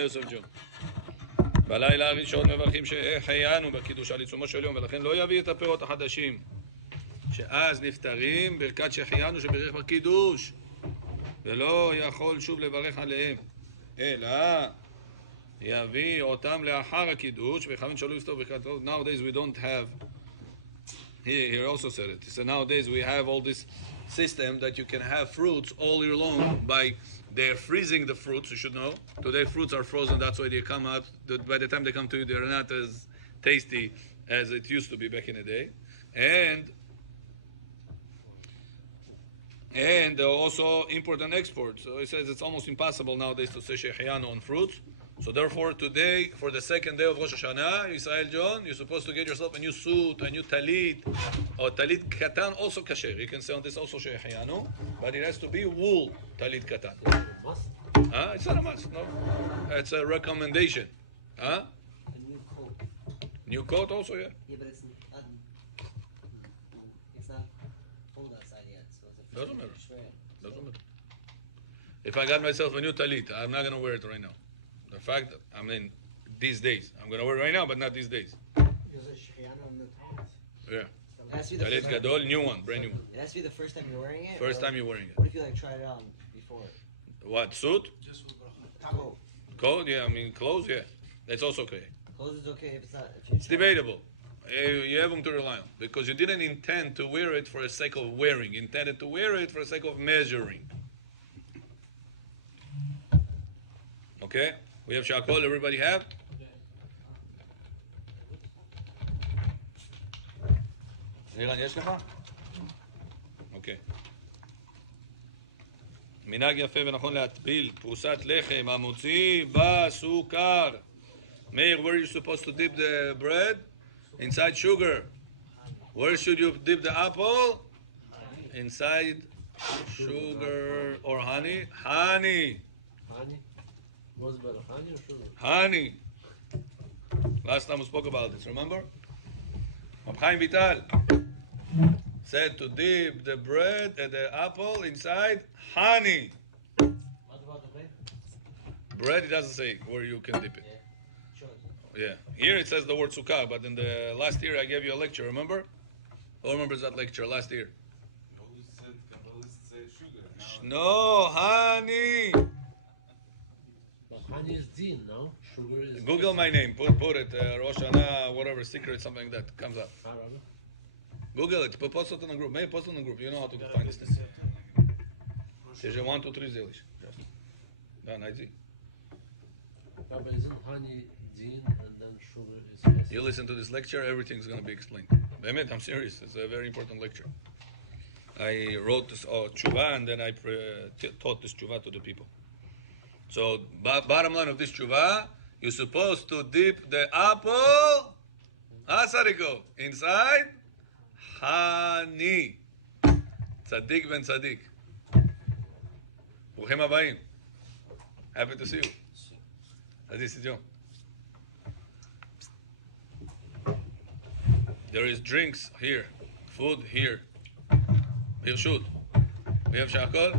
יוסף ג'ון. בלילה הראשון מברכים שהחיינו בקידוש על עיצומו של יום, ולכן לא יביא את הפירות החדשים שאז נפטרים ברכת שהחיינו שברך בקידוש, ולא יכול שוב לברך עליהם, אלא יביא אותם לאחר הקידוש, וחכמים שאלו לפתור ברכת טוב. Nowadays we don't have, he also said it, so nowadays we have all this system that you can have fruits all year long by they're freezing the fruits. You should know today fruits are frozen, that's why they come out, by the time they come to you they're not as tasty as it used to be back in the day, and also import and export. So he says it's almost impossible nowadays to say shehiyanu on fruits. So therefore today, for the second day of Rosh Hashana, Israel John, you're supposed to get yourself a new suit, a new talit, or talit katan, also kasher. You can say on this also shehiyanu, but it has to be wool talit katan. It's not a must, no. It's a recommendation. A new coat. New coat also, yeah. Yeah, but it's not cold outside yet, so it's a Doesn't matter. Doesn't matter. If I got myself a new talit, I'm not going to wear it right now. The fact that, I mean, these days. I'm going to wear it right now, but not these days. Because it's shehiyanu on the top. Yeah. It has to be the Talit first gadol, new one, brand new one. It has to be the first time you're wearing it? First or time you're wearing it. What if you like tried it on before? What, suit? Coat. Coat? Yeah, I mean, clothes, yeah. That's also okay. Clothes is okay if it's not. If It's debatable. You have them to rely on. Because you didn't intend to wear it for the sake of wearing. You intended to wear it for the sake of measuring. Okay? We have shakol, everybody have? אילן, יש לך? אוקיי. מנהג יפה ונכון להטביל פרוסת לחם המוציא בסוכר. Meir, where are you supposed to dip the bread? Inside sugar. Where should you dip the apple? Inside sugar or honey? Honey. Honey? What's better, honey or sugar? Honey. Last time we spoke about this, remember? Rab Chaim Vital said to dip the bread and the apple inside honey. What about the bread? Bread, it doesn't say where you can dip it. Yeah. Sure. Yeah. Here it says the word sukkah, but in the last year I gave you a lecture, remember? Who remembers that lecture last year? Kabbalists say sugar. No, honey. But honey is din, no? Sugar is... Google my name. Put it. Rosh Hashana, whatever, secret, something like that comes up. Arabic? Google it. Post it in the group. Maybe post it in the group. You know how to find this thing. Seja 1, 2, 3 zelis. Just. Done, I see. But isn't honey din and then sugar is less? You listen to this lecture, everything's going to be explained. Mehmet, I'm serious. It's a very important lecture. I wrote this tshuva and then I taught this tshuva to the people. So, bottom line of this tshuva, you're supposed to dip the apple, Asariko, inside honey. Tzaddik ben tzaddik. ברוכים הבאים. Happy to see you. This is John. There is drinks here, food here. ברשות. We have shakol.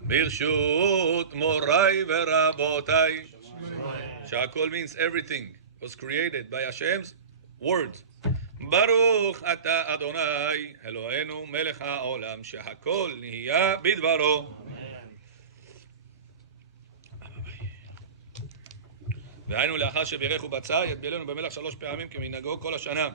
ברשות מוריי ורבותיי. Shakol means everything was created by Hashem's words. ברוך אתה אדוני אלוהינו מלך העולם שהכל נהיה בדברו. והיינו לאחר שבירכו בצע יטבילנו במלח 3 פעמים כמנהגו כל השנה.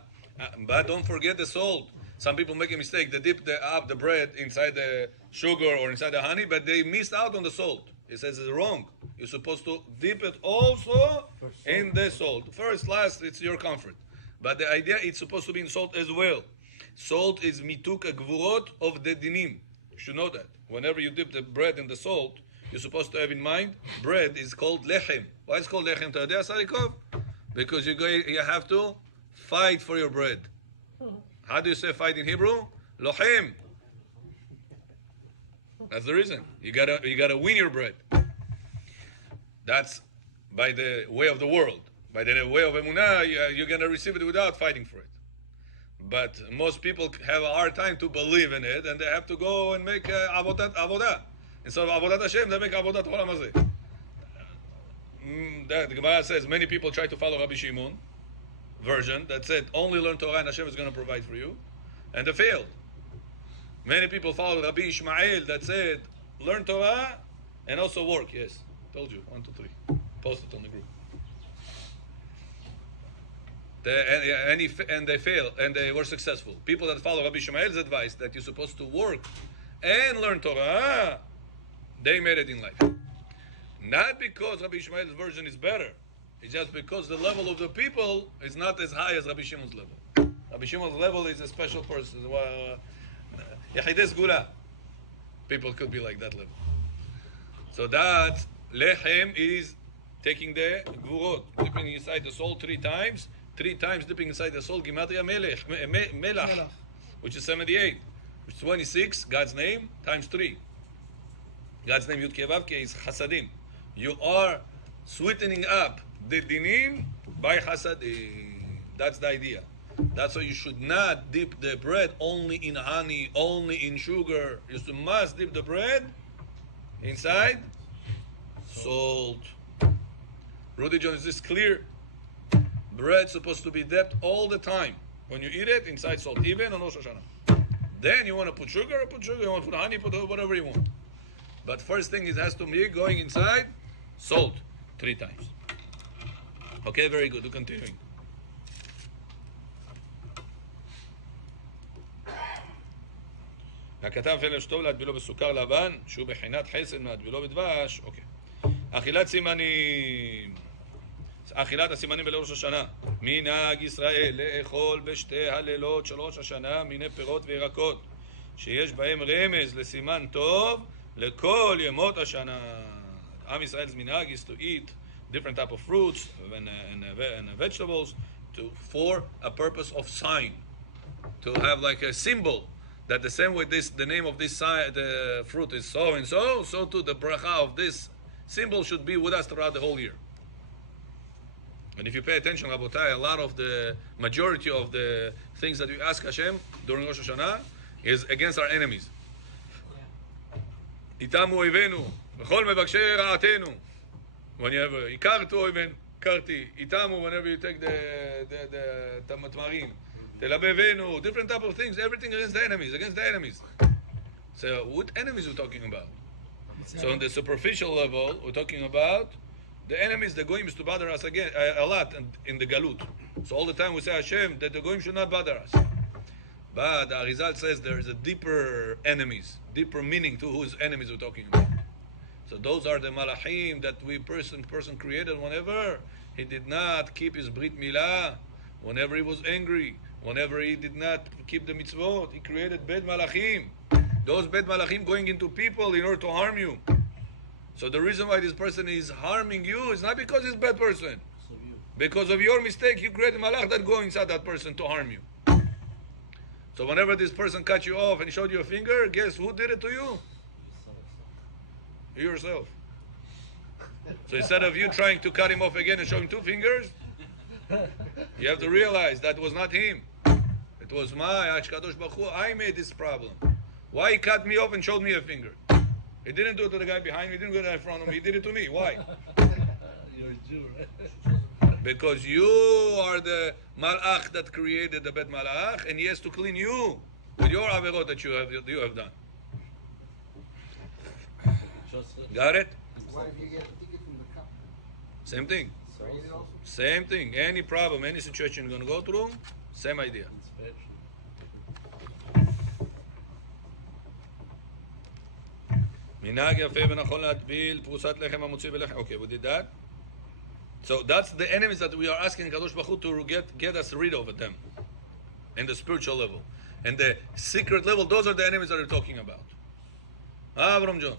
But don't forget the salt. Some people make a mistake. They dip the bread inside the sugar or inside the honey, but they missed out on the salt. It says it's wrong. You're supposed to dip it also in the salt. First, last, it's your comfort. But the idea, it's supposed to be in salt as well. Salt is mituk agvurot of the dinim. You should know that. Whenever you dip the bread in the salt, you're supposed to have in mind, bread is called lechem. Why is it called lechem? Because you have to fight for your bread. How do you say fight in Hebrew? Lochem. That's the reason. You gotta win your bread. That's by the way of the world. By the way of emunah, you're gonna receive it without fighting for it. But most people have a hard time to believe in it, and they have to go and make avodah. Instead of avodat Hashem, they make avodat olam hazeh. the Gemara says many people try to follow Rabbi Shimon version that said only learn Torah and Hashem is going to provide for you, and they failed. Many people followed Rabbi Ishmael that said learn Torah and also work. Yes, told you 1, 2, 3. Post it on the group. And they failed and they were successful. People that follow Rabbi Ishmael's advice that you're supposed to work and learn Torah, they made it in life. Not because Rabbi Ishmael's version is better. It's just because the level of the people is not as high as Rabbi Shimon's level. Rabbi Shimon's level is a special person. Yachidei Sgula. People could be like that level. So that Lechem is taking the Gvurot, dipping inside the soul 3 times. 3 times dipping inside the soul, Gematria Melach, which is 78. Which is 26, God's name, times 3. God's name, Yud Kei Vav Kei, is Chasadim. You are sweetening up the dinim by Chasadim. That's the idea. That's why you should not dip the bread only in honey, only in sugar. You must dip the bread inside salt. Rudy John, is this clear? Bread supposed to be dipped all the time. When you eat it, inside salt, even on Rosh Hashana. Then you want to put sugar, put sugar. You want to put honey, put whatever you want. But first thing it has to be going inside salt 3 times. Okay, very good. We're continuing. הכתב פלש טוב להטבילו בסוכר לבן, שהוא בחינת חסד מהטבילו בדבש. אוקיי. אכילת סימנים. אכילת הסימנים בליל ראש השנה. מנהג ישראל לאכול בשתי הלילות של ראש השנה מיני פירות וירקות, שיש בהם רמז לסימן טוב לכל ימות השנה. עם ישראל's מנהג is to eat different type of fruits and vegetables for a purpose of sign. To have like a symbol that the same way the name of this the fruit is so and so, so too the bracha of this symbol should be with us throughout the whole year. And if you pay attention, Rabotai, a lot of the majority of the things that we ask Hashem during Rosh Hashana is against our enemies. Itamu oivenu, v'chol mevakshei ra'atenu. Whenever ikartu oiven, karti, itamu, whenever you take the tamatmarim, telabevenu, different type of things, everything against the enemies. So what enemies we're talking about? So on the superficial level, we're talking about the enemies, the goyim, is to bother us again a lot in the galut. So all the time we say Hashem that the goyim should not bother us. But the Arizal says there is a deeper enemies, deeper meaning to whose enemies we're talking about. So those are the malachim that person created whenever he did not keep his brit milah, whenever he was angry, whenever he did not keep the mitzvot, he created bad malachim. Those bad malachim going into people in order to harm you. So the reason why this person is harming you is not because he's a bad person. Because of your mistake, you created malach that go inside that person to harm you. So whenever this person cut you off and showed you a finger, guess who did it to you? You yourself. So instead of you trying to cut him off again and show him 2 fingers, you have to realize that was not him. It was my Kadosh Baruch Hu. I made this problem. Why he cut me off and showed me a finger? He didn't do it to the guy behind me. He didn't do it in front of me. He did it to me. Why? You're a Jew, right? Because you are the malach that created the bad malach, and he has to clean you with your averot that you have done. Got it? What if you get a ticket from the cup? Same thing. Raise it also? Same thing. Any problem, any situation you're going to go through, same idea. מנהג יפה ונכון להטביל פרוסת לחם המוציא ולחם. Okay, we did that. So that's the enemies that we are asking Kadosh Baruch Hu to get us rid of them in the spiritual level. And the secret level, those are the enemies that we're talking about. Avram John.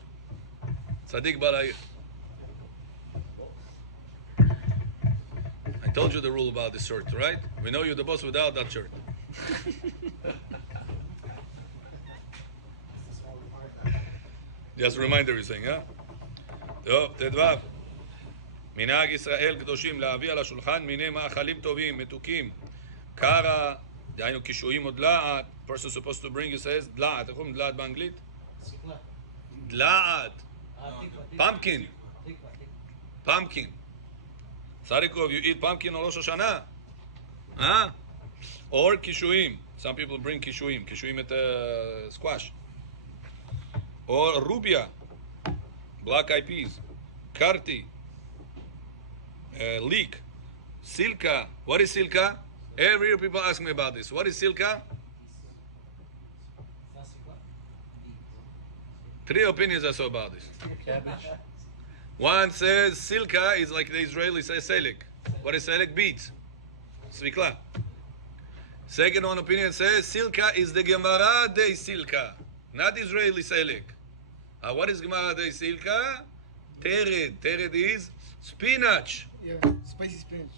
Tzaddik Balayir. I told you the rule about this shirt, right? We know you're the boss without that shirt. Just a reminder everything, huh? טוב, תדבב. מנהג ישראל קדושים להביא על השולחן מיני מאכלים טובים, מתוקים, קרה, דהיינו קישואים או דלעת. Person supposed to bring, he says, דלעת. איך אומרים דלעת באנגלית? דלעת. pumpkin. Pumpkin. Sarikov, you eat pumpkin on Rosh Hashana? Huh? Or kishuim. Some people bring kishuim. Kishuim at squash. Or rubia. Black eyed peas. Karti. Leek. Silka. What is silka? Every year people ask me about this. What is silka? Three opinions I saw about this. Cabbage. One says silka is like the Israeli say selik. What is selik? Beads. Svikla. Second one opinion says silka is the Gemara de silka, not Israeli selik. What is Gemara de silka? Tered. Tered is spinach. Yeah, spicy spinach.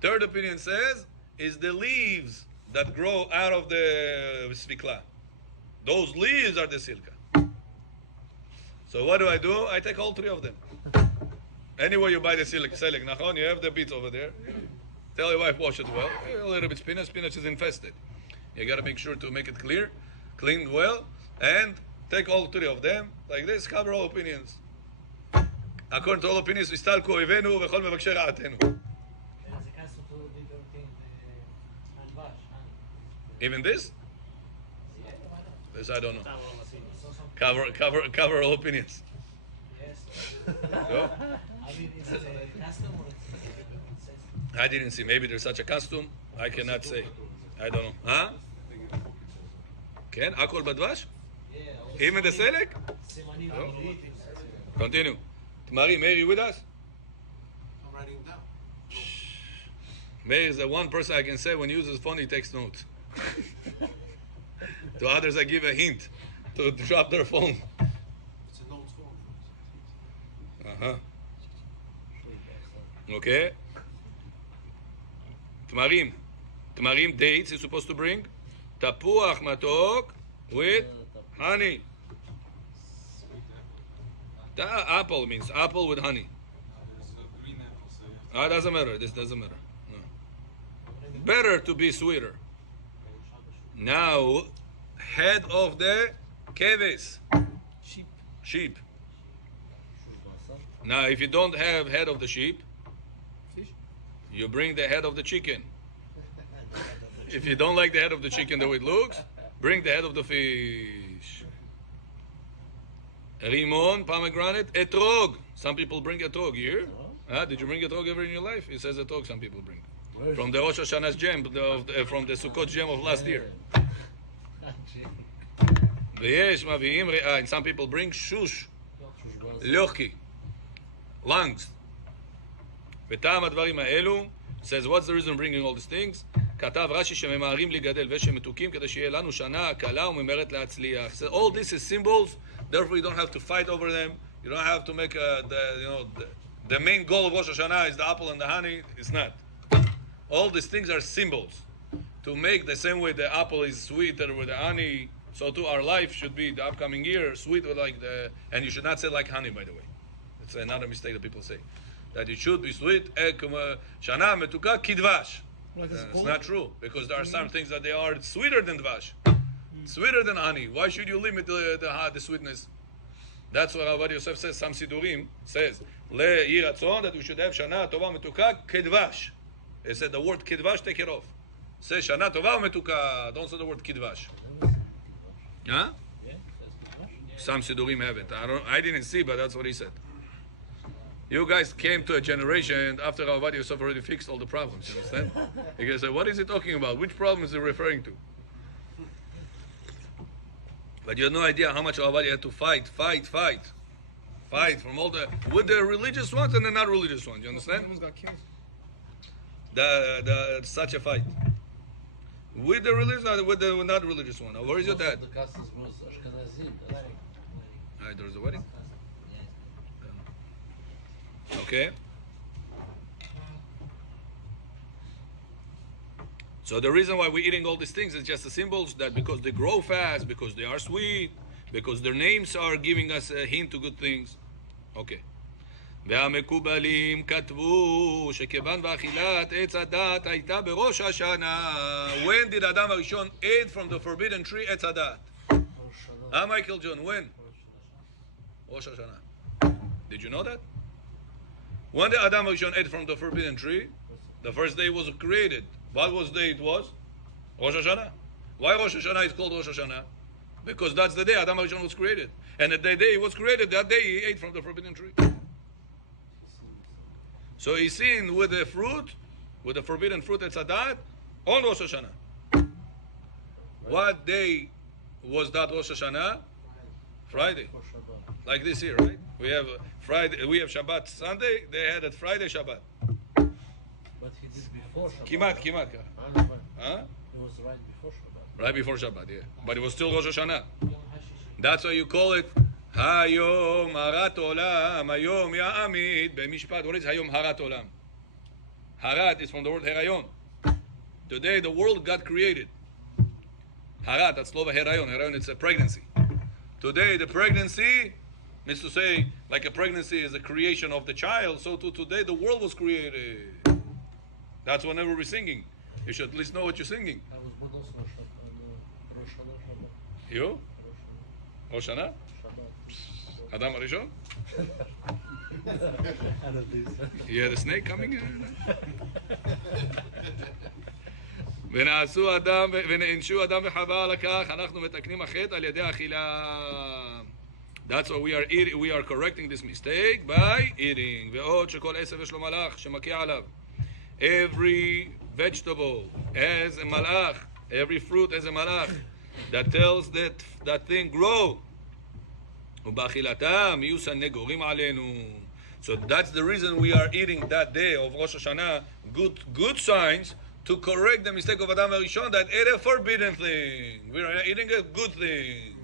Third opinion says is the leaves that grow out of the svikla. Those leaves are the silka. So what do? I take all three of them. Anywhere you buy the selik, nachon, you have the beets over there. Tell your wife, wash it well. A little bit spinach. Spinach is infested. You got to make sure to make it clear, cleaned well, and take all three of them. Like this, cover all opinions. According to all opinions, הסתלקו אויבינו וכל מבקשי רעתנו. Even this? This I don't know. Cover all opinions. Go. I didn't see. Maybe there's such a custom. I cannot say. I don't know. Huh? Ken? Akol badvash? Even the selek? No. Continue. Tmari, Meir, you with us? I'm writing down. Meir is the one person I can say when he uses phone, he takes notes. To others, I give a hint to drop their phone. It's a notes form. Okay. Tmarim. Tmarim dates is supposed to bring tapuach matok with honey. Apple means apple with honey. There's a green apple, so Ah, doesn't matter. This doesn't matter. No. Better to be sweeter. Now, head of the keves. Sheep. Now, if you don't have head of the sheep, Fish? you bring the head of the chicken. If you don't like the head of the chicken the way it looks, bring the head of the fish. Rimon, pomegranate, etrog. Some people bring etrog here. Did you bring etrog ever in your life? It says etrog some people bring. From the Rosh Hashana's gem, from the Sukkot gem of last year. ויש מביאים ריאה, and some people bring שוש, לוחי, lungs. וטעם הדברים האלו, says what's the reason bringing all these things? כתב רש"י שממהרים להיגדל ושהם מתוקים כדי שיהיה לנו שנה קלה וממהרת להצליח. So all this is symbols, therefore you don't have to fight over them. You don't have to make the main goal of Rosh Hashanah is the apple and the honey. It's not. All these things are symbols. To make the same way the apple is sweeter with the honey, so too our life should be the upcoming year sweet with like the, and you should not say like honey, by the way. It's another mistake that people say. That it should be sweet, shana metuka kidvash. It's not true, because there are some things that they are sweeter than dvash, sweeter than honey. Why should you limit the sweetness? That's what Avad Yosef says. Some Sidurim says le'yi ratzon that we should have shana tova metuka kedvash. He said the word kidvash, take it off. Say shana tova metuka. Don't say the word kidvash. Huh? Some Sidurim have it. I didn't see, but that's what he said. You guys came to a generation after Avad Yosef already fixed all the problems. You understand? You guys say, what is he talking about? Which problem is he referring to? But you have no idea how much Avad had to fight from all with the religious ones and the not religious ones. You understand? Someone's got killed. Such a fight. With the religious and with the not religious one. Now, where is your dad? The customs was Ashkenazim. Alright, there's a wedding. Okay. So the reason why we're eating all these things is just the symbols that because they grow fast, because they are sweet, because their names are giving us a hint to good things. Okay. והמקובלים כתבו שכיוון ואכילת עץ הדת הייתה בראש השנה. When did Adam הראשון ate from the forbidden tree עץ הדת? Michael John, when? ראש השנה. Did you know that? When the Adam Rishon ate from the forbidden tree, the first day was created. What was the day it was? Rosh Hashana. Why Rosh Hashana is called Rosh Hashana? Because that's the day Adam Rishon was created. And the day he was created, that day he ate from the forbidden tree. So he sinned with the fruit, with the forbidden fruit at Sadat, on Rosh Hashana. What day was that Rosh Hashana? Friday. For Shabbat. Like this here, right? We have Friday, we have Shabbat Sunday, they had it Friday Shabbat. But he did before Shabbat. Kimat. I know, but Huh? it was right before Shabbat. Right before Shabbat, yeah. But it was still Rosh Hashanah. That's why you call it Hayom Harat Olam, Hayom Ya'amid B'mishpat. What is Hayom Harat Olam? Harat is from the word Herayon. Today the world got created. Harat, that's Slova Herayon. Herayon, it's a pregnancy. Today the pregnancy means to say, like a pregnancy is a creation of the child, so today the world was created. That's whenever we're singing. You should at least know what you're singing. I was born also on Rosh Hashana, Shabbat. You? Rosh Rosh Hashanah? Shabbat. Adam Arishon? Out of these. You had a snake coming in? ונעשו אדם ונענשו אדם וחווה על כך, אנחנו מתקנים החטא על ידי אכילה. That's why we are correcting this mistake by eating. ועוד שכל עשב יש לו מלאך שמקיע עליו. Every vegetable has a malach. Every fruit has a malach that tells that thing grow. ובאכילתם יהיו סנגורים עלינו. So that's the reason we are eating that day of Rosh Hashanah, good signs to correct the mistake of Adam Rishon that ate a forbidden thing. We are eating a good thing.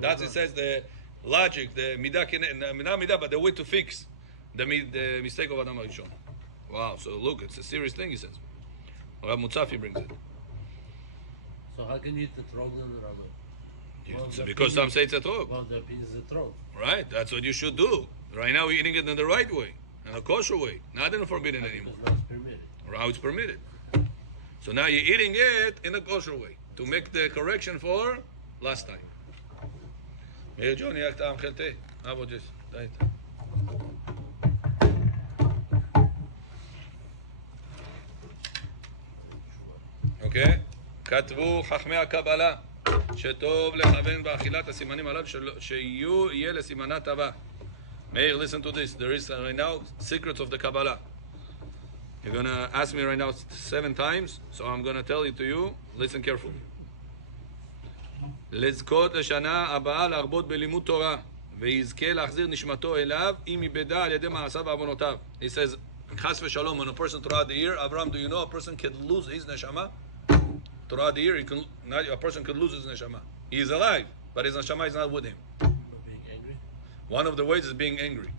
That's, it says, the logic, the midah, but the way to fix the mistake of Adam Rishon. Wow, so look, it's a serious thing, he says. Rav Mutzafi brings it. So how can you eat the trog then, Rabbi? Because some say it's a trog. Well, the opinion is the trog. Right, that's what you should do. Right now we're eating it in the right way, in a kosher way, not in a forbidden anymore. Because now it's permitted. How it's permitted. So now you're eating it in a kosher way to make the correction for last time. Meir John, yak ta'am chel teh. How about this? Okay? כתבו חכמי הקבלה שטוב לכוון באכילת הסימנים הללו שיהיה לסימנה טובה. Meir, listen to this. There is right now secrets of the Kabbalah. You're going to ask me right now 7 times, so I'm going to tell it to you. Listen carefully. לזכות לשנה הבאה להרבות בלימוד תורה ויזכה להחזיר נשמתו אליו אם יבדע על ידי מעשיו ועוונותיו. He says, חס ושלום, when a person throughout the year, Abraham, do you know a person can lose his neshama? Throughout the year, a person could lose his neshama. He is alive, but his neshama is not with him. But being angry? One of the ways is being angry.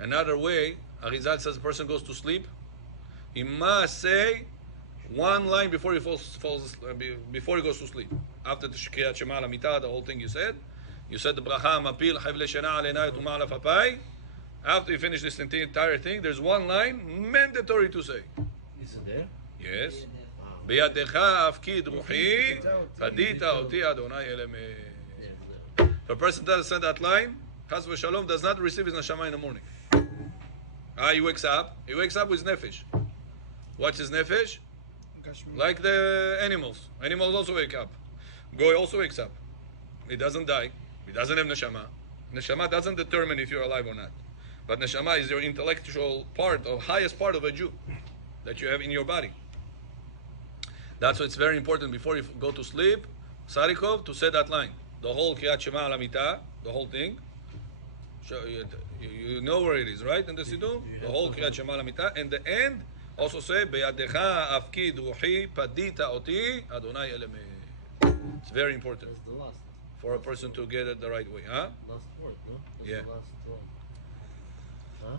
Another way, Arizal says a person goes to sleep, he must say one line before he before he goes to sleep. After the Kriyat Shema al Mitah, the whole thing you said the bracha mapil chayv leshana alenai tuma ala papai. After you finish this entire thing, there's one line mandatory to say. Is it there? Yes. Biyadecha afkid ruhi fadita oti Adonai elemeh. If a person doesn't say that line, Chas v'shalom does not receive his neshama in the morning. He wakes up. He wakes up with nefesh. What's his nefesh? Like the animals. Animals also wake up. Goy also wakes up. He doesn't die. He doesn't have neshama. Neshama doesn't determine if you're alive or not. But neshama is your intellectual part, or highest part of a Jew that you have in your body. That's why it's very important before you go to sleep, Sarikov, to say that line. The whole Kriyat Shema al Mitah, the whole thing. You know where it is, right? In the Siddur? The whole Kriyat Shema al Mitah. And the end, also say, Beyadecha afkid ruhi padita oti Adonai elemeh. It's very important That's the last. for a person to get it the right way. Huh? Last word, no? That's Yeah. the last word. Huh?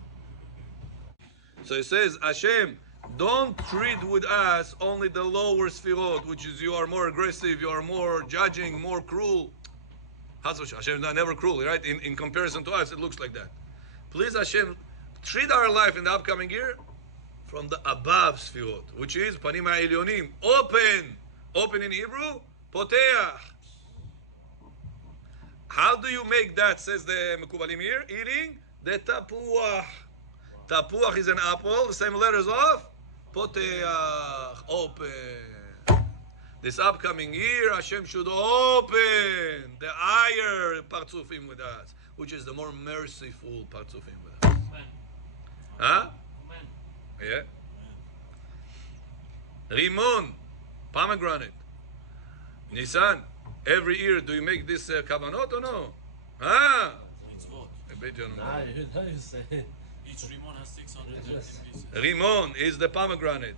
So it says, Hashem, don't treat with us only the lower sfirot, which is you are more aggressive, you are more judging, more cruel. Hashem is not never cruel, right? In comparison to us, it looks like that. Please, Hashem, treat our life in the upcoming year from the above sfirot, which is panim ha'elyonim, open in Hebrew, poteach. How do you make that, says the Mekubalim here? Eating the tapuach. Tapuach is an apple, the same letters of Poteach, open. This upcoming year, Hashem should open the higher Partzufim with us, which is the more merciful Partzufim with us. Huh? Yeah. Rimon, pomegranate. Nisan, every year do you make this kavanot or no? Huh? A bit, Now you say. Each Rimon has 613 pieces. Rimon is the pomegranate.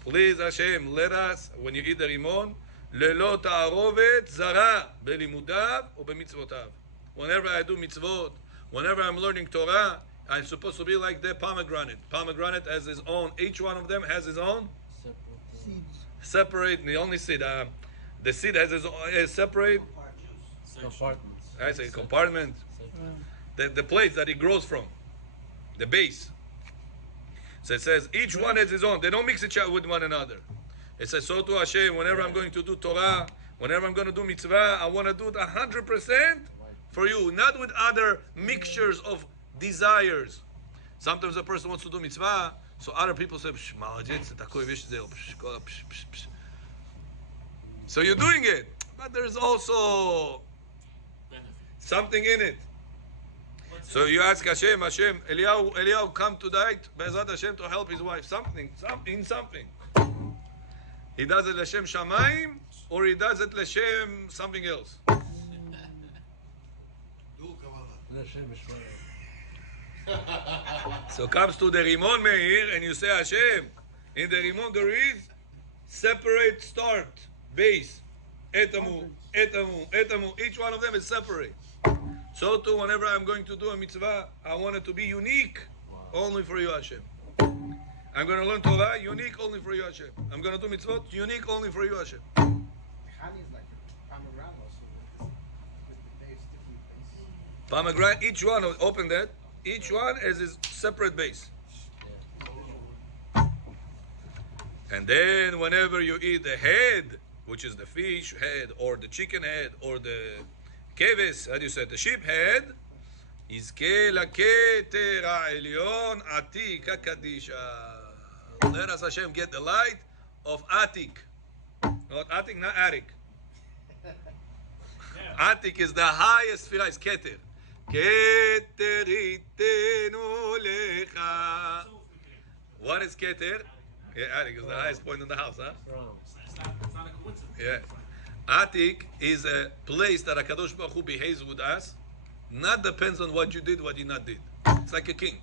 Please Hashem, let us, when you eat the rimon, lelo ta'arovet zara belimudav or b'mitzvotav. Whenever I do mitzvot, whenever I'm learning Torah, I'm supposed to be like the pomegranate. Pomegranate has his own, each one of them has his own separate, the only seed. The seed has its own separate, Compartments. I say compartment, the place that it grows from, the base. So it says each one has his own. They don't mix each other with one another. It says so to Hashem. Whenever I'm going to do Torah, whenever I'm going to do mitzvah, I want to do it 100% for you, not with other mixtures of desires. Sometimes a person wants to do mitzvah, so other people say, so you're doing it, but there's also something in it. So you ask Hashem, Eliyahu come tonight, Be'ezrat Hashem, to help his wife. Something. He does it L'Shem Shamayim, or he does it L'Shem something else. So comes to the Rimon Meir, and you say, Hashem, in the Rimon there is separate start, base, etamu, each one of them is separate. So too, whenever I'm going to do a mitzvah, I want it to be unique, only for you, Hashem. I'm going to learn Torah, unique only for you, Hashem. I'm going to do mitzvot, unique only for you, Hashem. Honey is like a pomegranate also. With the base, different base. Pomegranate, each one, open that, each one has its separate base. And then whenever you eat the head, which is the fish head, or the chicken head, or the keves, how do you say it? The sheep head, יזכה לכתר העליון עתיק הקדישה. Let us Hashem get the light of Atik. Not Atik, not Atik. Atik is the highest sphere, is Keter. Keter itenu lecha. What is Keter? Yeah, Atik is the highest point in the house, huh? It's not a coincidence. Yeah. Atik is a place that HaKadosh Baruch Hu behaves with us. Not depends on what you did, what you not did. It's like a king.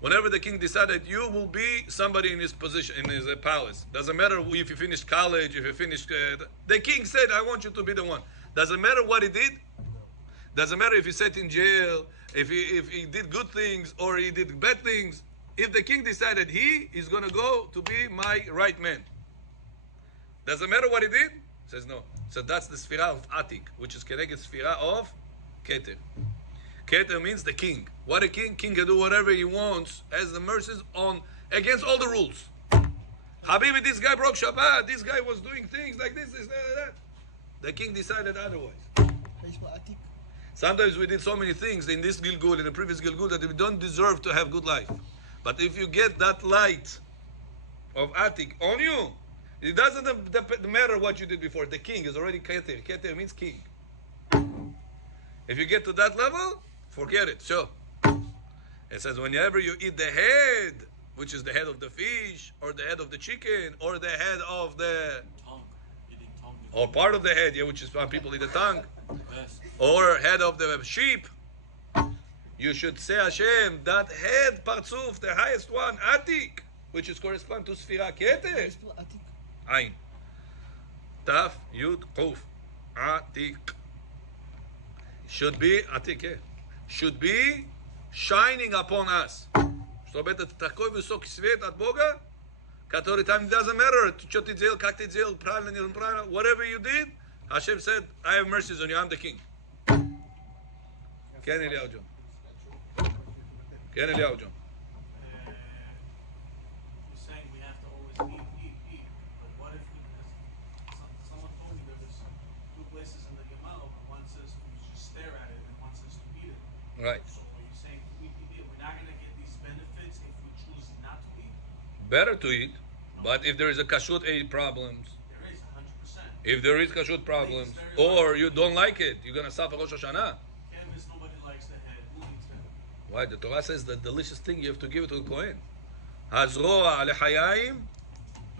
Whenever the king decided you will be somebody in his position, in his palace. Doesn't matter if you finished college, if you finished... the king said, I want you to be the one. Doesn't matter what he did. Doesn't matter if he sat in jail, if he did good things or he did bad things. If the king decided he is going to go to be my right man. Doesn't matter what he did. Says no. So that's the Sphira of Atik, which is Keneged Sphira of Keter. Keter means the king. What a king? King can do whatever he wants, has the mercies on against all the rules. Habibi, this guy broke Shabbat. This guy was doing things like this, that. The king decided otherwise. Sometimes we did so many things in this Gilgul, in the previous Gilgul, that we don't deserve to have good life. But if you get that light of Atik on you, it doesn't matter what you did before. The king is already Keter. Keter means king. If you get to that level, forget it. So, it says whenever you eat the head, which is the head of the fish, or the head of the chicken, or the head of the... Tongue. Eating tongue. or part of the head, yeah, which is some people eat the tongue, Best. or head of the sheep, you should say Hashem, that head, Partzuf, the highest one, Atik, which is correspond to Sphira Keter. Ain. Taf, Yud, Kuf. Atik. Should be, Atik, yeah. Should be shining upon us. Что это такой высокий свет от Бога, который там doesn't matter, что ты делал, как ты делал, правильно, неправильно, whatever you did, Hashem said, I have mercies on you, I'm the king. כן, אליהו ג'ון. כן, אליהו ג'ון. You're saying we have to always eat. But what if someone told me there was two places in the Gemara, and one says to just stare at it, and one says to eat it. Right. So are you saying we're not going to get these benefits better to eat. But if there is a kashrut eat problems, There is 100%. if there is kashrut problems, or you don't like it, you're gonna suffer Rosh Hashana. Canvas, nobody likes the head. Who eats it? Why? The Torah says the delicious thing you have to give it to the Kohen. Hazroa lechayim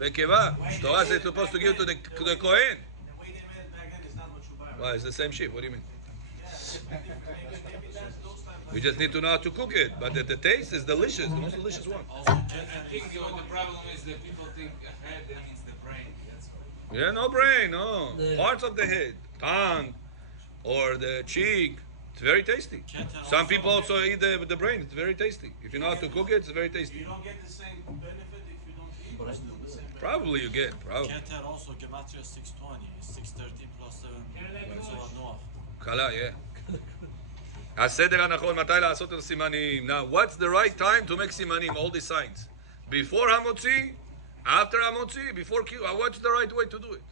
vekeva. Torah says you're supposed to give it to the Kohen. The way they made it back then is not what you buy. Why? It's the same sheep. What do you mean? Yeah, maybe that's those type of. We just need to know how to cook it. But the taste is delicious, the most delicious one. Also, I think the problem is that people think a head that means the brain. That's all. Yeah, no brain, no. Parts of the head, tongue, or the cheek. It's very tasty. Some people also eat the brain. It's very tasty. If you know how to cook it, it's very You tasty. don't get the same benefit if you don't eat, but still the same benefit. Probably you get. Probably. Keter also Gematria 620, 630 plus 7. So Noach. Kala, yeah. הסדר הנכון, מתי לעשות את הסימנים? Now, what's the right time to make סימנים, all these signs? Before המוציא? After המוציא? Before Q? What's the right way to do it?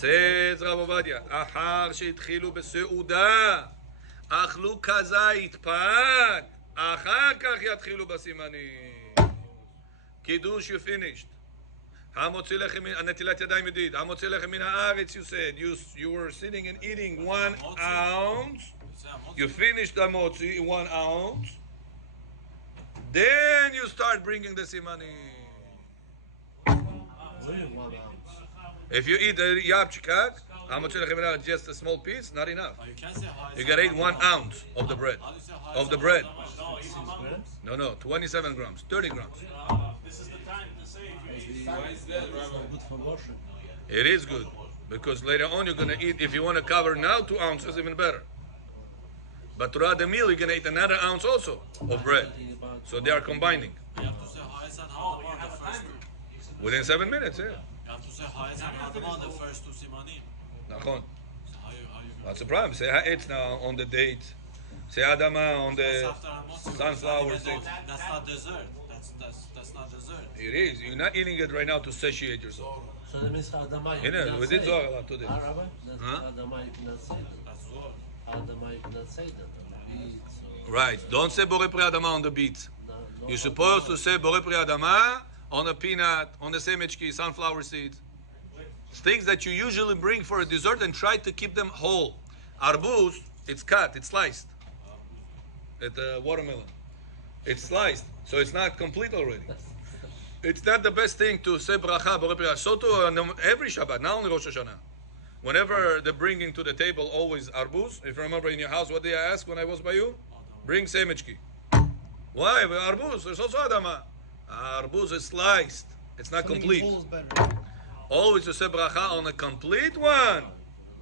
says רב עובדיה, אחר שהתחילו בסעודה, אכלו כזית פת, אחר כך יתחילו בסימנים. קידוש, you finished. המוציא לחם, נטילת ידיים ידיד, המוציא לחם מן הארץ, you said, you were sitting and eating 1 ounce, you finished the motzi in 1 ounce, then you start bringing the simanim. Only 1 ounce. If you eat the yapchikak, המוציא לחם מן הארץ, just a small piece, not enough. You can say high. You gotta eat 1 ounce of the bread. How do you say high? Of the bread. No, even Grams? No, 27 grams, 30 grams. this is the time to say if you eat. Why is that, Rabbi? Good for washing. It is good, because later on you're gonna eat, if you want to cover now 2 ounces, even better. But throughout the meal, you're gonna eat another ounce also of bread. Thinking about So they are combining. You have to say highs and Oh, you Hadamah have the a first timer. two. Within 7 minutes, yeah. You have to say highs and Hadamah the first two simanim. נכון. So how you That's the problem. Say ha'etz now on the date. Say adama on That's the after Hamotzi. sunflower Even though seeds. That's not dessert. That's not dessert. It is. You're not eating it right now to satiate yourself. So that means Adama you Hine, cannot we did say. Zohar a lot today. Rabbi? That's Huh? Adama you cannot say that. That's Zohar. Adama you cannot say that. On the beats or Right. Don't say borei pri adama on the beet. no You're supposed to say borei pri adama on a peanut, on the semechki, sunflower seeds. Things that you usually bring for a dessert and try to keep them whole. Arbuz, it's cut, it's sliced. It's watermelon. It's sliced, so it's not complete already. It's not the best thing to say bracha, borei pri. So to every Shabbat, not only Rosh Hashana. Whenever they're bringing to the table, always arbuz. If you remember in your house, what did I ask when I was by you? Bring semechki. Why? Arbuz, there's also adama. Arbuz is sliced. It's not complete. Always to say bracha on a complete one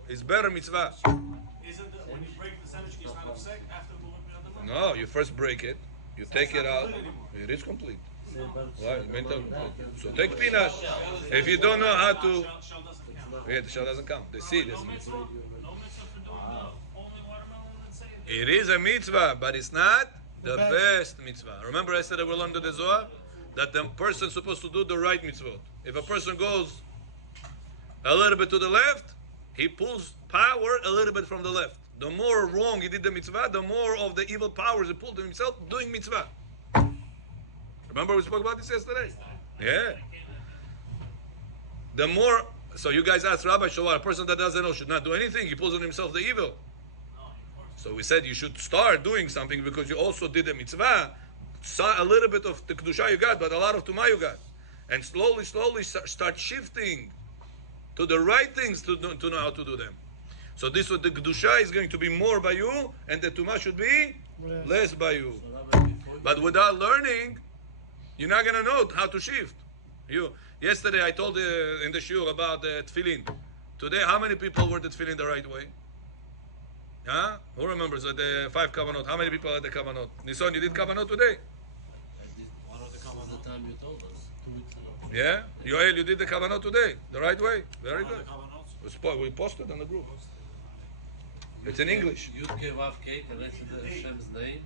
is better mitzvah. Isn't the, when you break the sandwich, it's not upset after the No, you first break it, you take it out. It is complete. say about Why? Mental. So take peanut. If you don't know how to, Shell doesn't count. yeah, the shell doesn't count. The seed No doesn't. mitzvah? No mitzvah for doing only watermelon and say It is a mitzvah, but it's not the best mitzvah. Remember I said I will under the Zohar that the person's supposed to do the right mitzvot. If a person goes a little bit to the left, he pulls power a little bit from the left. The more wrong he did the mitzvah, the more of the evil powers he pulled to himself doing mitzvah. Remember we spoke about this yesterday? Yeah. The more, so you guys asked Rabbi Shawar, a person that doesn't know should not do anything, he pulls on himself the evil. So we said you should start doing something because you also did a mitzvah. A little bit of the kedusha you got, but a lot of tumah you got. And slowly start shifting to the right things to know how to do them. So this was the kedusha is going to be more by you, and the tumah should be less by you. so Rabbi, before you But without learning, you're not gonna know how to shift. Yesterday I told in the shiur about the tefillin. Today, how many people were the tefillin the right way? Huh? Who remembers the 5 kavanot? How many people had the kavanot? Nison, you did kavanot today? One of the was the time you told us 2 weeks ago. Yeah? Yoel, you did the kavanot today, the right way. Very One of good. the kavanot. We posted on the group. It's in English. Yud Kei Vav Kei, and that's the Hashem's name.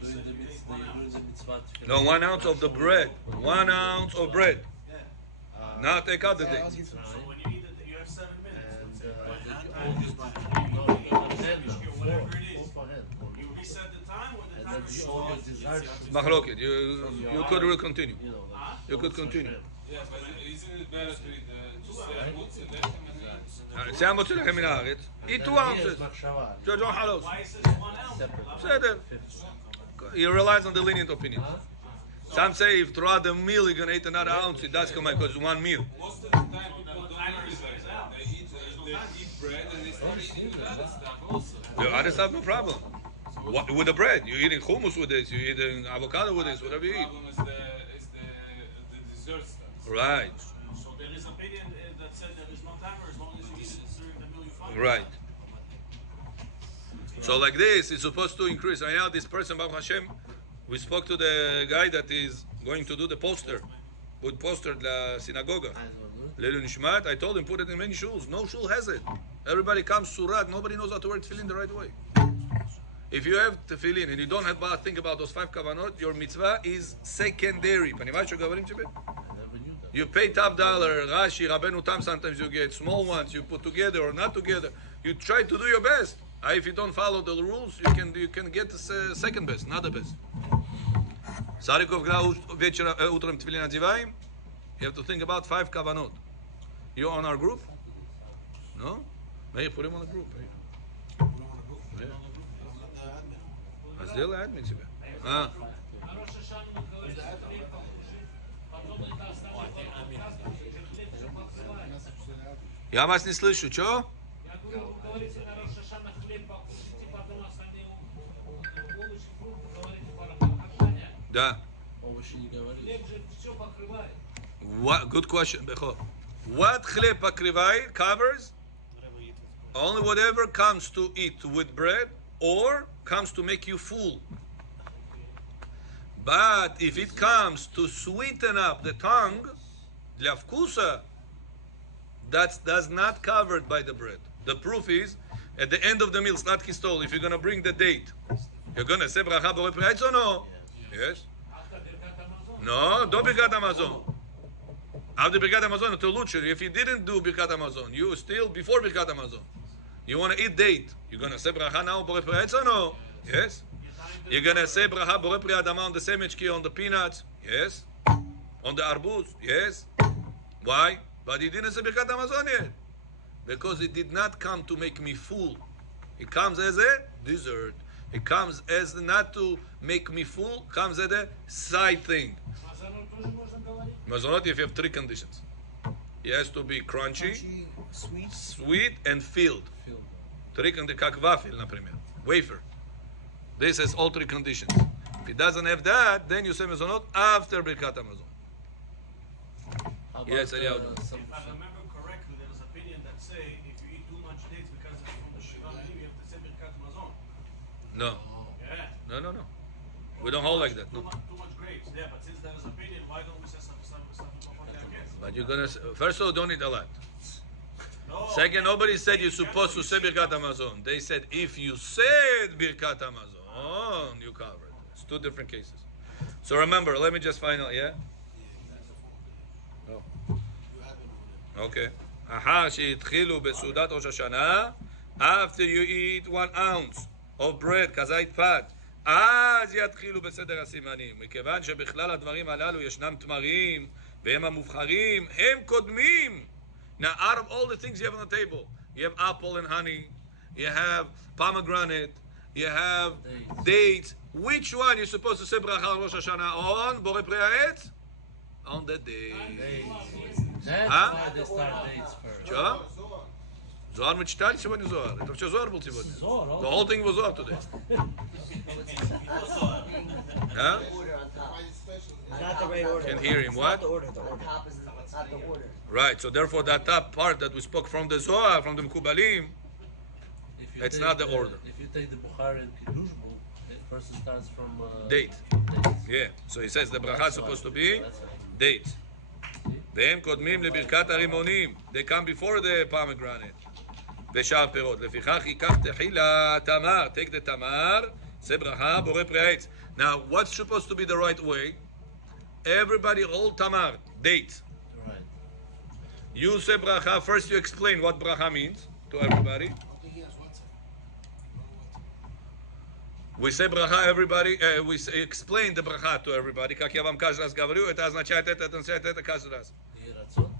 Doing the mitzvah, doing the mitzvah. to No, 1 ounce of the bread. 1 ounce of bread. Now take out the So date. when you eat it, you have 7 minutes. And Let's say. no, you got a hand now. Whatever it is. Four for hand. You reset the time or the And That the owner desires to Machloket. You could continue. you know, like, You could continue. Yeah, but isn't it better to say what's the lechem? זה המוציא לחם מן הארץ. Eat 2 ounces. John Halos. Why is it 1 ounce? בסדר. He relies on the lenient opinion. Some say if throughout the meal you're gonna eat another ounce, it does come out because it's one meal. Most of the time people don't do that. They eat bread and they start eating the other stuff also. The other stuff, no problem. What, with the bread, you're eating hummus with this, you're eating avocado with this, whatever you eat. Problem is the dessert stuff. Right, So there is opinion that said there is no timer as long as you eat it during the meal you find. right. So like this, it's supposed to increase. Right now, this person, Baruch Hashem, we spoke to the guy that is going to do the poster, put poster la synagogue. Leilu Nishmat, I told him put it in many shuls. No shul has it. Everybody comes surat. Nobody knows how to wear tefillin the right way. If you have tefillin and you don't have to think about those 5 kavanot, your mitzvah is secondary. You pay top dollar, Rashi, Rabbeinu Tam, sometimes you get small ones, you put together or not together. You try to do your best. If you don't follow the rules, you can get the second best, not the best. Sarikov gra utrem tefillin adivayim. You have to think about 5 kavanot. You on our group? No? Maybe put him on the group. Yeah. Still admin. Я вас не слышу, что? Я говорю, говорится на Rosh Hashana хлеб покушайте, потом остальные овощи, фрукты, говорите барахат. Как понять? Да. Овощи не говорит. Хлеб же все покрывает. What? Good question. What chleb pakrivayi covers? Only whatever comes to eat with bread or comes to make you full. But if it comes to sweeten up the tongue, для вкуса, that's not covered by the bread. The proof is, at the end of the meal, Slat Kistol, if you're going to bring the date, you're going to say bracha borei pri or no? Yes? No, don't Birkat Hamazon. After Birkat Hamazon, to Lucher, if you didn't do Birkat Hamazon, you still before Birkat Hamazon. You want to eat date. You're going to say bracha now borei pri or no? Yes? You're going to say bracha borei pri adama on the semechki, on the peanuts? Yes? On the arbuz? Yes? Why? But he didn't say Birkat Hamazon yet. Because it did not come to make me full. It comes as a dessert. It comes as not to make me full, comes as a side thing. Mazonot, if you have 3 conditions. It has to be crunchy, sweet, and filled. 3 conditions, как wafel, например. Wafer. This has all 3 conditions. If it doesn't have that, then you say Mazonot after Birkat Hamazon. Yes, Eliyahu. If I remember correctly, there is opinion that say if you eat too much dates because it's from the Shiva, you have to say Birkat Hamazon. No. Yeah. No. We don't hold like that. No. Too much grapes. Yeah, but since there is opinion, why don't we say something before that again? But you're gonna first of all, don't eat a lot. No. Second, nobody said you're supposed to say Birkat Hamazon. They said if you said Birkat Hamazon, you covered. It's 2 different cases. So remember, let me just find out. Yeah. Okay. Aha, שהתחילו בסעודת ראש השנה, after you eat 1 ounce of bread, כזית פת, אז יתחילו בסדר הסימנים. מכיוון שבכלל הדברים הללו ישנם תמרים, והם המובחרים, הם קודמים. Now, out of all the things you have on the table, you have apple and honey, you have pomegranate, you have dates. Which one you're supposed to say bracha on Rosh Hashana on? Borei pri ha'etz? On the dates. That's А? why they start dates first. Что? Зоар мы читали сегодня Зоар? Это вообще Зоар был сегодня? The whole thing was Zоар today. Huh? Order on top. It's Not the right order. Can't hear him. It's What? not the order. The top is not the order. Right, so therefore that top part that we spoke from the Zohar, from the Mekubalim, If you It's take not the order. If you take the Bukhari and Kiddush book, it first starts from date. dates. Yeah, so he says the bracha is supposed to be That's right. date. והם קודמים לברכת הרימונים. They come before the pomegranate. ושאר פירות. לפיכך ייקח תחילה תמר. Take the תמר. זה ברכה בורא פרי העץ. Now, what's supposed to be the right way? Everybody hold tamar, date. Right. You say bracha. First you explain what bracha means to everybody. We say bracha, everybody, explain the bracha to everybody. Как я вам каждый раз говорю, это означает это каждый раз. יהי רצון.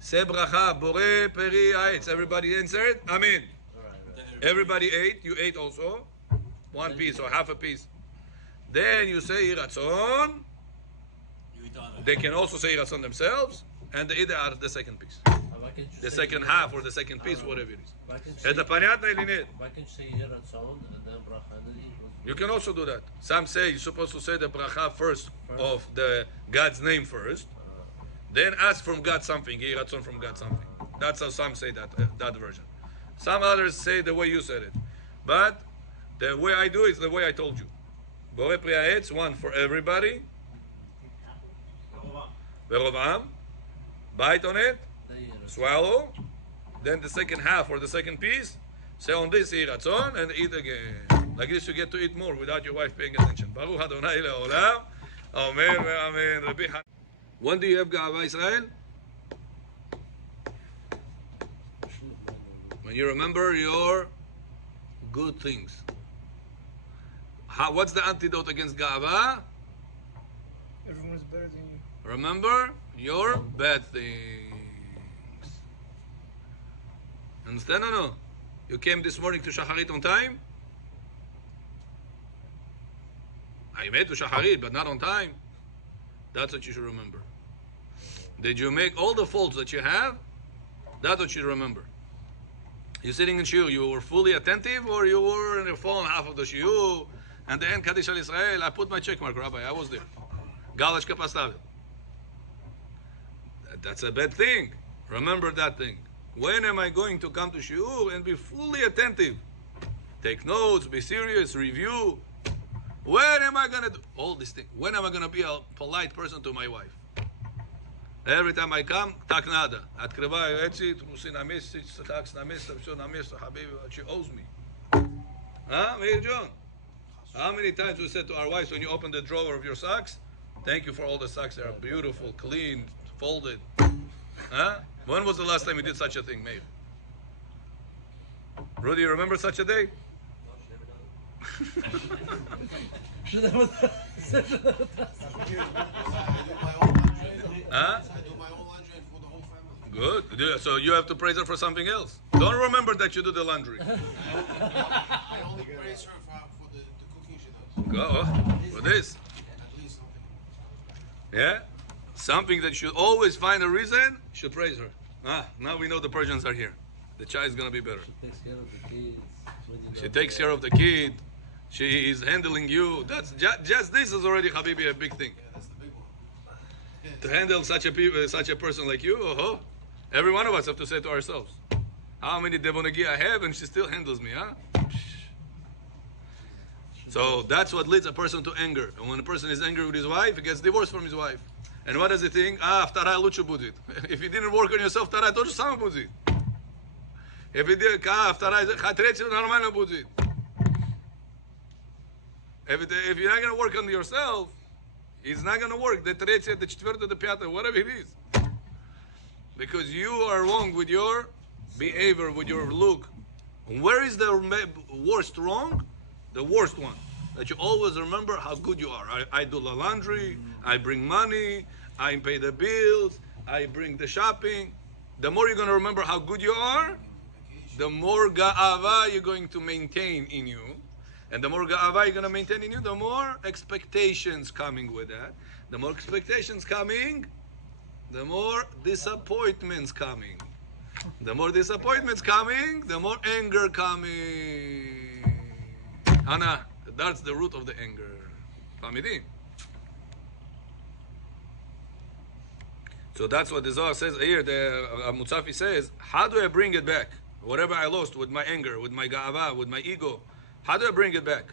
Say bracha, bore peri aetz. Everybody answered? Amen. All right. Everybody ate. You ate also. One piece or half a piece. Then you say יהי רצון. You eat on it. They can also say יהי רצון themselves. And they eat out of the second piece. Why can't you The say second half or the second piece, whatever it is. Why can't you Это понятно или нет? Why can't you say יהי רצון and then bracha and then eat? You can also do that. Some say you're supposed to say the bracha first of the God's name first, then ask from God something. Yeh ratzon from God something. That's how some say that version. Some others say the way you said it, but the way I do it is the way I told you. Borei pri ha'etz, one for everybody. Ve'rov'am, bite on it, then יהי רצון. swallow. Then the second half or the second piece, say on this yeh ratzon and eat again. Like this, you get to eat more without your wife paying attention. Baruch Adonai le'olam. Amen ve'amen. Rabbi Han- When do you have Ga'ava Israel? When you remember your good things. What's the antidote against Ga'ava? Everyone's better than you. Remember your bad things. Understand or no? You came this morning to Shacharit on time? I made to Shacharit, but not on time. That's what you should remember. Did you make all the faults that you have? That's what you remember. You're sitting in shiur, you were fully attentive, or you were in your phone half of the shiur, and then Kaddish al Israel, I put my check mark, Rabbi, I was there. Galashka pastavil. That's a bad thing. Remember that thing. When am I going to come to shiur and be fully attentive? Take notes, be serious, review. When am I going to do all these things? When am I going to be a polite person to my wife? Every time I come, tak nada. Открываю эти, трусы на месте, такс на месте, все на месте, habibi, she owes me. Huh, Mayor John? How many times we said to our wives when you open the drawer of your socks, thank you for all the socks, they are beautiful, clean, folded. Huh? When was the last time you did such a thing, Mayor? Rudy, you remember such a day? Huh? I do my own laundry for the whole family. Good. Yeah, so you have to praise her for something else. Don't remember that you do the laundry. I only praise her for the cooking she does. Go for this. At least something. Yeah? Something that should always find a reason, should praise her. Now we know the Persians are here. The chai is going to be better. Takes care of the kids. when you She don't takes care. care of the kid. She is handling you. That's just this is already, Habibi, a big thing. Yeah, that's the big one. To handle such a person like you, every one of us have to say to ourselves, how many devonagi I have and she still handles me, huh? So that's what leads a person to anger. And when a person is angry with his wife, he gets divorced from his wife. And what does he think? Vtara luchu budit. If you didn't work on yourself, vtara to samo budit. If you did, vtara treći normalno budit. If you're not going to work on yourself, it's not going to work. The treće, the четвертое, the пятое, whatever it is. Because you are wrong with your behavior, with your look. Where is the worst wrong? The worst one. That you always remember how good you are. I do the laundry, I bring money, I pay the bills, I bring the shopping. The more you're going to remember how good you are, the more ga'ava you're going to maintain in you. And the more ga'ava you're going to maintain in you, the more expectations coming with that. The more expectations coming, the more disappointments coming. The more disappointments coming, the more anger coming. Anna, that's the root of the anger. Fahmidim? So that's what the Zohar says here. The Mutzafi says, how do I bring it back? Whatever I lost with my anger, with my ga'ava, with my ego, how do I bring it back?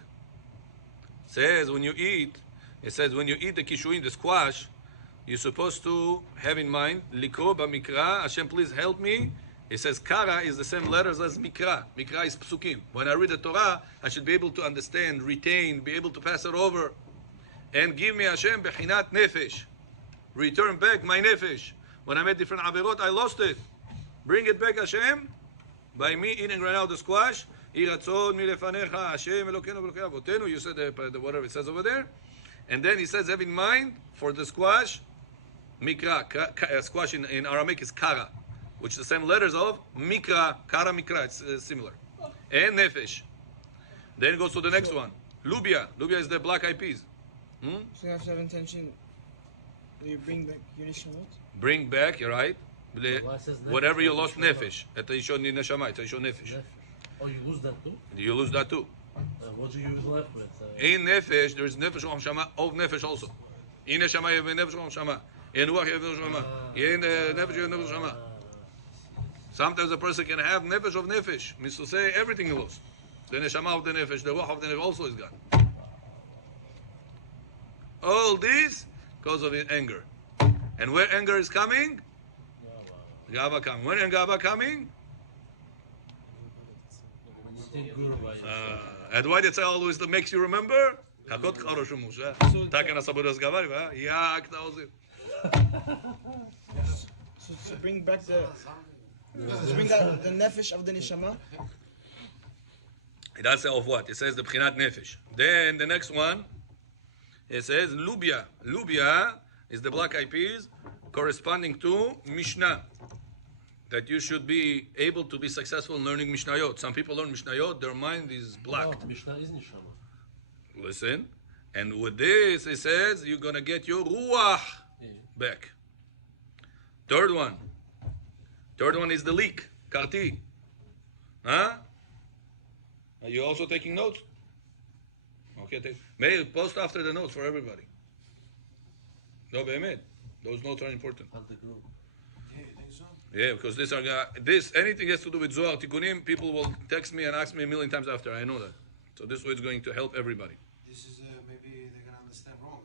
Says when you eat, it says when you eat the kishuin, the squash, you're supposed to have in mind, Likro b'mikra, Hashem please help me. It says kara is the same letters as mikra. Mikra is psukim. When I read the Torah, I should be able to understand, retain, be able to pass it over. And give me Hashem bechinat nefesh. Return back my nefesh. When I made different averot, I lost it. Bring it back Hashem. By me eating right now the squash, יהי רצון מלפניך, השם אלוקינו ואלוקי אבותינו. You said the whatever it says over there. And then he says, have in mind, for the squash, mikra. Squash in Aramaic is kara, which is the same letters of mikra, kara mikra. It's similar. And nefesh. Then it goes to the next one. Lubia. Lubia is the black eyed peas. So you have to have intention. You bring back your neshama. Bring back, you're right. Why it says Whatever nefesh, you not lost, neshama? nefesh. At the Ishon neshama, it's Ishon nefesh. Nefesh. Oh, you lose that too? You lose that too. What do you left with? In nefesh, there is nefesh of neshama of nefesh also. In neshama, you have nefesh of neshama. In ruach, you have nefesh of neshama. In nefesh, you have nefesh of neshama. Sometimes a person can have nefesh of nefesh. Means to say everything he lost. The neshama of the nefesh, the ruach of the nefesh also is gone. All this because of anger. And where anger is coming? Gava coming. When Gava coming? When you think good about yourself. And why did it always that makes you remember? Hakot charosh Moshe. Taken a sabodos gavari, va? Ya, akta ozim. So to bring back the nefesh of the neshama. It does say of what? It says the bchinat nefesh. Then the next one, it says lubia. Lubia is the black eyed peas corresponding to Mishnah. That you should be able to be successful in learning Mishnayot. Some people learn Mishnayot, their mind is blocked. No, Mishnah is neshama. Listen. And with this, it says you're going to get your ruach back. Third one. Third one is the leak. Karti. Huh? Are you also taking notes? Okay, may post after the notes for everybody. No, behemet. Those notes are important. And the group. Yeah, because this anything has to do with Zohar Tikkunim, people will text me and ask me a million times after. I know that. So this way it's going to help everybody. This is maybe they're gonna understand wrong.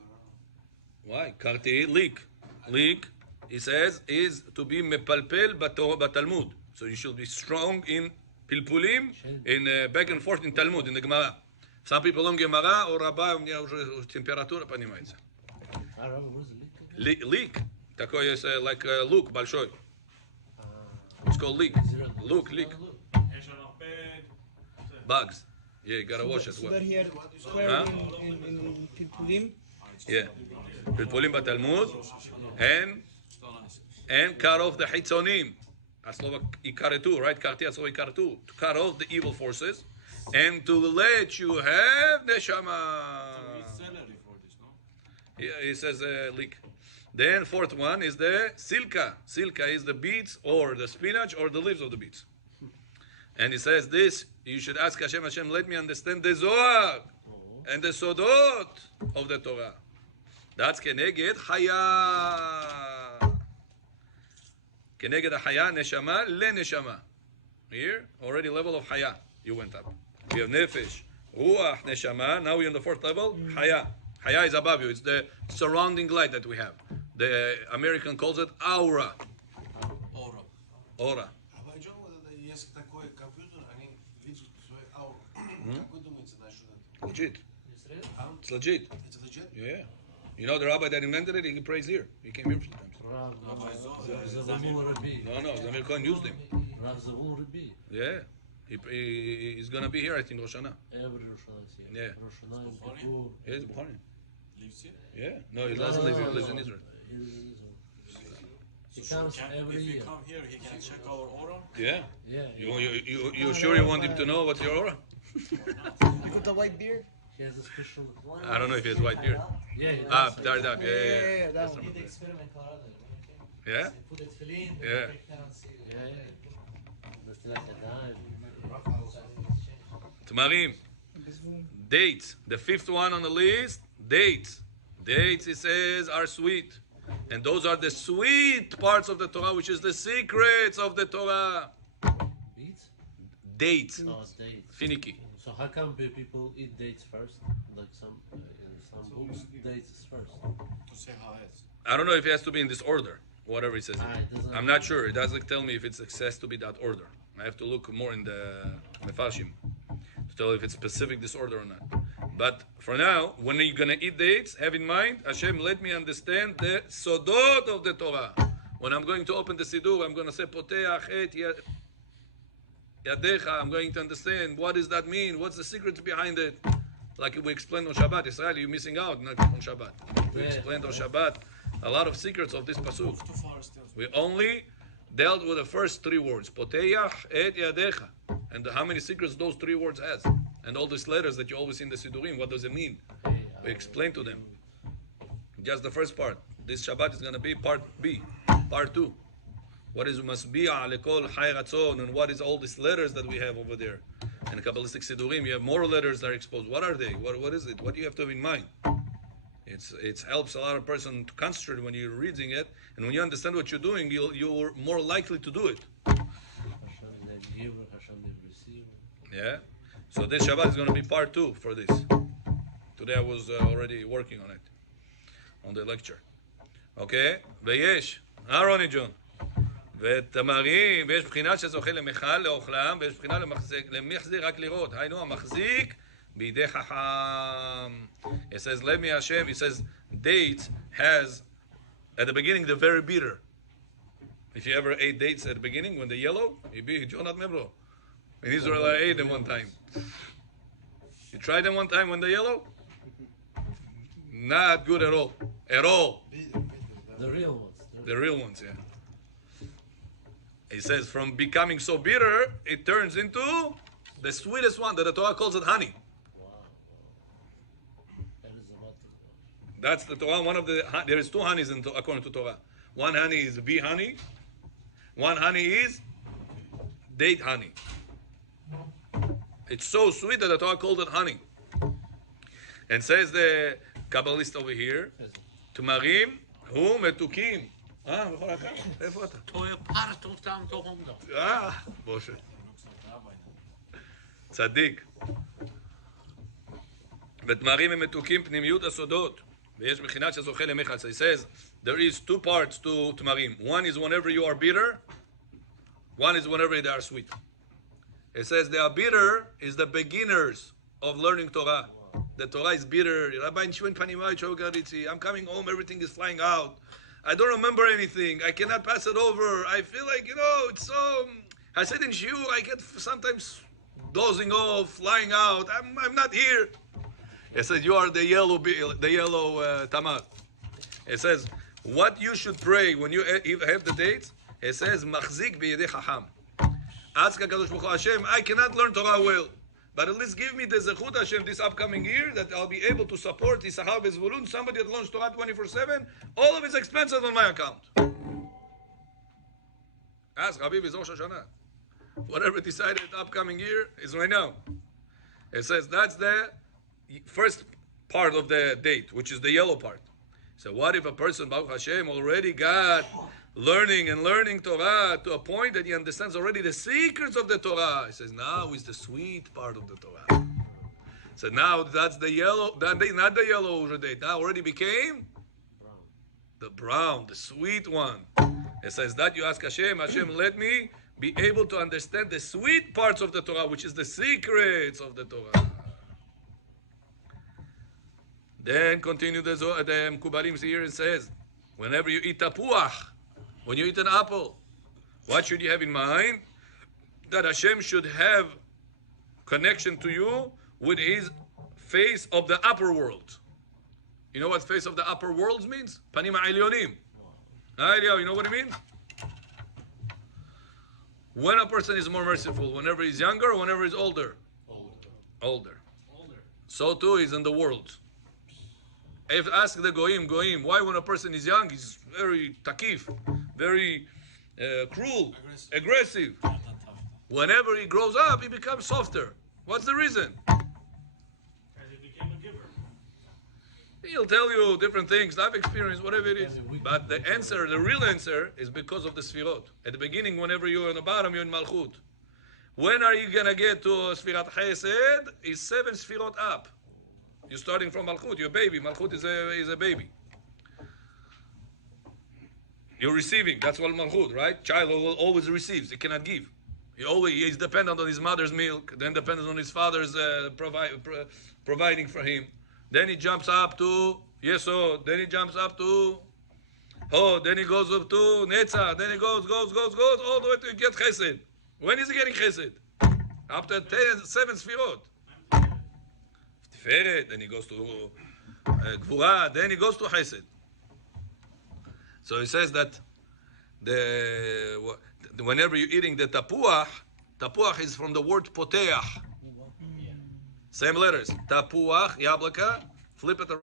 Why? Karti, leak. Leak, he says, is to be mepalpel batalmud. So you should be strong in pilpulim, in back and forth in Talmud, in the Gemara. Some people learn Gemara or Rabbah, температура поднимается. I don't know, what is the leak? Leak. Такой есть like Luke, большой. It's called leak. Look, leak. Bugs. Yeah, you gotta wash it So well. that he had square Huh? in Pilpulim. Yeah. Pilpulim batalmud and cut off the hitzonim. Aslova ikaretu, right? Karti aslova ikaretu. To cut off the evil forces and to let you have neshama. Salary for this, no? Yeah, he says leak. Then fourth one is the silka. Silka is the beets or the spinach or the leaves of the beets. And he says this, you should ask Hashem, Hashem, let me understand the Zohar and the Sodot of the Torah. That's Keneged Chaya. Keneged Chaya, Neshama, Le Neshama. Here, already level of Chaya, you went up. We have Nefesh, Ruach, Neshama, now we're on the fourth level, Chaya. Chaya is above you, it's the surrounding light that we have. The American calls it aura. Aura. Aura. А Джон, есть такой компьютер, они видят свою ауру. Как вы думаете, насчет этого? Legit. It's legit. It's legit? Yeah. You know the rabbi that invented it, he prays here. He came here sometimes. Rav Zavul Rabbi. No, Zamir Cohen used him. Rav Zavul Rabbi. Yeah. He's going to be here, I think, Rosh Hashana. Every Rosh Hashana is here. Yeah. Rosh Hashana in Kippur. Yeah, he's Bukhari. Lives here? Yeah. No, he doesn't live here. He lives in Israel. He lives in Israel. He comes every If he year. come here, he can check our aura. Yeah. Yeah. You sure you want him to know what's your aura? You got the white beard? He has a special. I don't know if he has white beard. Yeah. He Ah, does. tired up. Yeah. Yeah, that That's one. right. experiment Yeah? put the tefillin, Yeah. break down, see Yeah, yeah. נטילת ידיים. Tamarim. Dates. The fifth one on the list, dates. Dates, it says, are sweet. And those are the sweet parts of the Torah, which is the secrets of the Torah. Beets? Dates. No, dates. Finicky. So how come people eat dates first? Like in some books, dates is first. To say how it's. I don't know if it has to be in this order, whatever it says. It doesn't- I'm not sure. It doesn't tell me if it has to be that order. I have to look more in the Mefarshim to tell if it's specific this order or not. But for now, when you're going to eat dates, have in mind, Hashem, let me understand the Sodot of the Torah. When I'm going to open the Siddur, I'm going to say, Poteach et yadecha. I'm going to understand what does that mean. What's the secrets behind it? Like we explained on Shabbat. Israel, you're missing out. Not on Shabbat. We explained on Shabbat a lot of secrets of this pasuk. We only dealt with the first three words. Poteach et yadecha. And how many secrets those three words has. And all these letters that you always see in the Sidurim. What does it mean? We explained to them. Just the first part. This Shabbat is going to be part B. Part 2. What is Masbi'a lekol Hay Ratzon, and what is all these letters that we have over there? In Kabbalistic Sidurim, you have more letters that are exposed. What are they? What is it? What do you have to have in mind? It helps a lot of person to concentrate when you're reading it, and when you understand what you're doing, you're more likely to do it. Yeah. So this Shabbat is going to be part 2 for this. Today I was already working on it, on the lecture. Okay? ויש, רוני ג'ון. ותמרים, ויש בחינה שזוכה למחל, לאוכלם, ויש בחינה למחזיר רק לראות. היינו, המחזיק בידי חכם. It says, let me Hashem, it says, dates has, at the beginning, the very bitter. If you ever ate dates at the beginning, when they're yellow, you'd be Jonat Mebro. In Israel, I ate them one time. You tried them one time when they're yellow? Not good at all. At all. The real ones. The real ones, yeah. He says, from becoming so bitter, it turns into the sweetest one, that the Torah calls it honey. Wow. That is a lot. That's the Torah. One of the, there is 2 honeys according to Torah. One honey is bee honey. One honey is date honey. It's so sweet that the Torah called it honey. And says the Kabbalist over here, תמרים הוא מתוקים. בכל הקו? איפה אתה? משה. צדיק. ותמרים הם מתוקים פנימיות הסודות. ויש בחינת שזוכה למחל. So he says, there is 2 parts to תמרים. One is whenever you are bitter. One is whenever they are sweet. It says they are bitter is the beginners of learning Torah. The Torah is bitter. I'm coming home, everything is flying out. I don't remember anything. I cannot pass it over. I feel like, it's so... I sit in shiur, I get sometimes dozing off, flying out. I'm not here. It says, you are the yellow tamar. It says, what you should pray when you have the dates, it says, machzik biyedei chacham. Ask HaKadosh Baruch Hu, Hashem, I cannot learn Torah well, but at least give me the zechut, Hashem, this upcoming year, that I'll be able to support Yisachar Bezvulun, somebody that learns Torah 24/7, all of his expenses on my account. Ask Habib, is Rosh Hashana. Whatever decided upcoming year is right now. It says that's the first part of the date, which is the yellow part. So what if a person, Baruch Hashem, already got learning Torah to a point that he understands already the secrets of the Torah? He says, now is the sweet part of the Torah. So now that's the yellow, not the yellow date. Now already became the brown, the sweet one. It says that you ask Hashem, Hashem, let me be able to understand the sweet parts of the Torah, which is the secrets of the Torah. Then continue the Mkubalim here and says, whenever you eat tapuach, when you eat an apple, what should you have in mind? That Hashem should have connection to you with his face of the upper world. You know what face of the upper world means? Panim ha'elyonim. You know what it means? When a person is more merciful, whenever he's younger or whenever he's older? Older. So too is in the world. If ask the goyim, why when a person is young, he's very takif, very cruel, aggressive. Whenever he grows up, he becomes softer. What's the reason? As he became a giver. He'll tell you different things, life experience, whatever it is. But the answer, the real answer, is because of the sfirot. At the beginning, whenever you're on the bottom, you're in malchut. When are you going to get to sfirat chesed? Is 7 sfirot up. You're starting from malchut, you're a baby. Malchut is a baby. You're receiving, that's what malchut, right? Child always receives, he cannot give. He's dependent on his mother's milk, then dependent on his father's providing for him. Then he jumps up to Yesod, then he jumps up to Hod, then he goes up to Netzach, then he goes, all the way to get Chesed. When is he getting Chesed? After 7 sfirot. Tiferet, then he goes to Gvura, then he goes to Chesed. So he says that whenever you're eating the tapuach is from the word poteach. Same letters. Tapuach, yablaka, flip it around.